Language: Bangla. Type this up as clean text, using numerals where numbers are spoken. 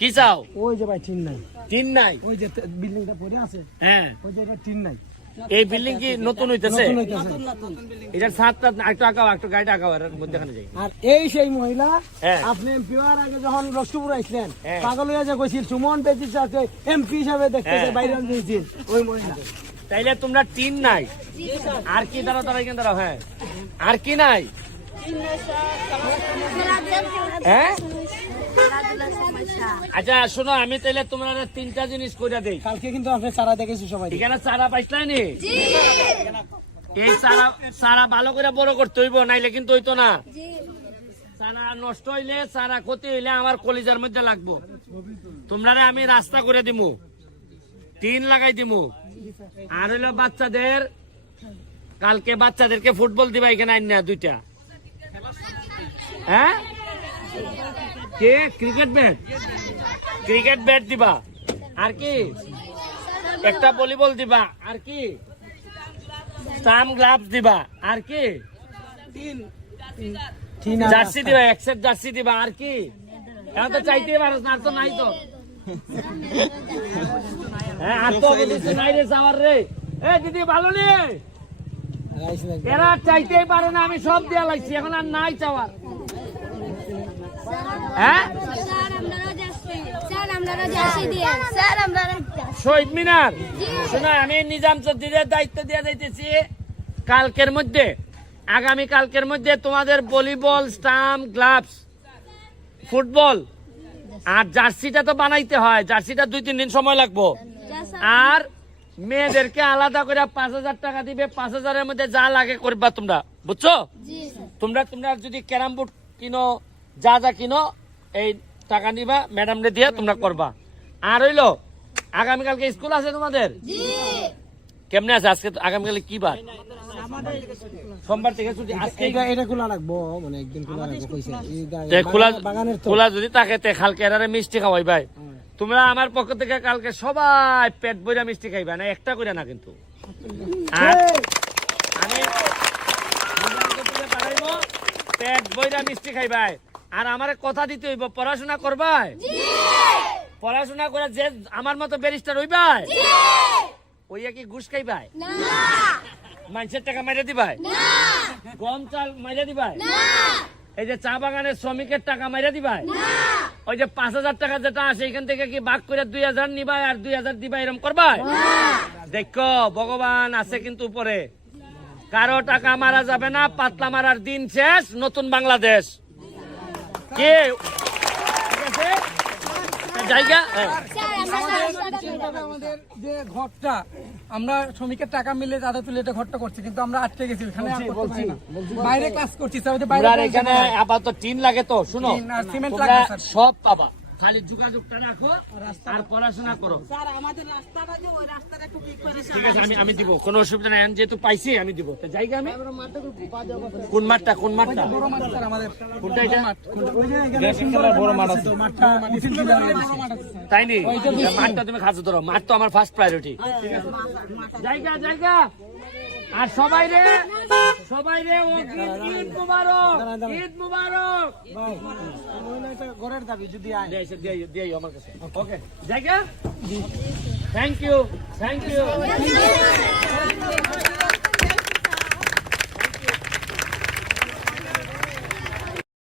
কি চাও? ওই যে ভাই টিন নাই, টিন নাই, ওই যে বিল্ডিংটা পড়ে আছে, হ্যাঁ ওই যে এটা টিন নাই। এই বিল্ডিং কি নতুন হইতেছে? নতুন হইতাছে। এটার ছাদটা একটু আঁকাও, একটু গাড়িটা আঁকাও, এর মধ্যেখানে যাই। আর এই সেই মহিলা হ্যাঁ। আপনি এমপি হওয়ার আগে যখন লক্ষ্মীপুর আসলেন, হ্ঁ। পাগল হয়ে যে কইছিল সুমন পেজির সাথে এমপি হিসাবে দেখতে হ্যাঁ। বাইরে দিয়েছিল ওই মহিলা। তাইলে তোমরা টিন নাই, আর কি দাঁড়াও দাঁড়াও এখানে দাঁড়াও, হ্যাঁ আর কি নাই? হ্যাঁ আচ্ছা শোনো, আমি তাইলে তোমরা 3টা জিনিস কইরা দেই। কালকে কিন্তু আপনি চারা দেখেছি সবাই। এখানে চারা পাইছলাই নি? এই চারা ভালো করে বড় করতে হইব, নাইলে কিন্তু হইতো না। চারা নষ্ট হইলে, চারা ক্ষতি হইলে আমার কলিজার মধ্যে লাগবো। তোমরা আমি রাস্তা করে দিমু, টিন লাগাই দিমু। আর হইলো বাচ্চাদের, কালকে বাচ্চাদেরকে ফুটবল দিবা এখানে আইনা 2টা। হ্যাঁ কে ক্রিকেট ব্যাট, ক্রিকেট ব্যাট দিবা। আর কি একটা ভলিবল দিবা। আর কি স্টাম্প গ্লাভস দিবা। আর কি জার্সি দিবা, এক সেট জার্সি দিবা। আর কি এখন তো চাইতেই পারো না, আর তো নাই তো। হ্যাঁ আর তো কিছু নাই রে যাওয়ার রে। এ দিদি ভালো নেই, এরা চাইতেই পারে না, আমি সব দেয়া লাগছি, এখন আর নাই চাওয়ার। হ্যাঁ শহীদ মিনার শোনা, আমি নিজাম চৌধুরীর দায়িত্ব দিয়ে যাইতেছি। কালকের মধ্যে, আগামী কালকের মধ্যে তোমাদের ভলিবল, স্টাম্প গ্লাভস, ফুটবল আর জার্সিটা তো বানাইতে হয়। জার্সিটা 2-3 দিন সময় লাগবো। আর মেয়েদেরকে আলাদা করে 5,000 টাকা দিবে। 5,000-এর মধ্যে যা লাগে করবা তোমরা, বুঝছো? তোমরা যদি ক্যারাম বোর্ড কিনো, যা যা কিনো, এই টাকা নিবা, ম্যাডামরে দিয়ে তোমরা করবা। আর হইলো আগামীকালকে স্কুল আছে তোমাদের? কেমনে আছে আজকে? আগামীকালে কি বার? সোমবার থেকে ছুটি। আজকে এটা খোলা রাখবো, মানে একদিন খোলা রাখবো কইছে। খোলা যদি থাকে তে কালকে এরারে মিষ্টি খাওয়াই ভাই। তোমরা আমার পক্ষ থেকে কালকে সবাই পেট বইরা মিষ্টি খাইবা, না একটা করে না কিন্তু। আর আমি পাঠাইবো, পেট বইরা মিষ্টি খাইবাই। আর আমার কথা দিতে হইব, পড়াশোনা করবাই। পড়াশোনা করে যে আমার মতো ব্যারিস্টার হইবাই। ওইয়া কি ঘুষ খাইবাই? মানুষের টাকা মাইরা দিবাই? গম চাল মাইরা দিবাই? এই যে চা বাগানের শ্রমিকের টাকা মাইরা দিবাই? ওই যে 5,000 টাকা যেটা আসে এখান থেকে কি ভাগ করে 2,000 নিবাই আর 2,000 দিবাই, এরকম করবাই? দেখো ভগবান আছে কিন্তু উপরে, কারো টাকা মারা যাবে না। পাতলা মারার দিন শেষ, নতুন বাংলাদেশ। কে জায়গা আমাদের যে ঘরটা আমরা শ্রমিকের টাকা মিলে চাঁদা তুলে এটা ঘরটা করছি, কিন্তু আমরা আটকে গেছি ওখানে, বাইরে কাজ করছি। এখানে আপাতত টিন লাগে তো, শুনো সিমেন্ট সব পাবা, খালি যোগাযোগটা রাখো আর পড়াশোনা করো। ঠিক আছে, আমি দিব, কোনো অসুবিধা নাই। যেহেতু পাইছি আমি দিব। জায়গা আমি কোন মাঠটা, কোন মাঠটা? কোনটা এটা? তাই নি? মাঠটা তুমি খাচ্ছ ধরো, মাঠ তো আমার ফার্স্ট প্রায়োরিটি। জায়গা জায়গা। আর সবাই রে ঈদ মুবারক, ঈদ মুবারক। ঘরের দাবি যদি দিয়ে আমার কাছে। ওকে জায়গা, থ্যাংক ইউ।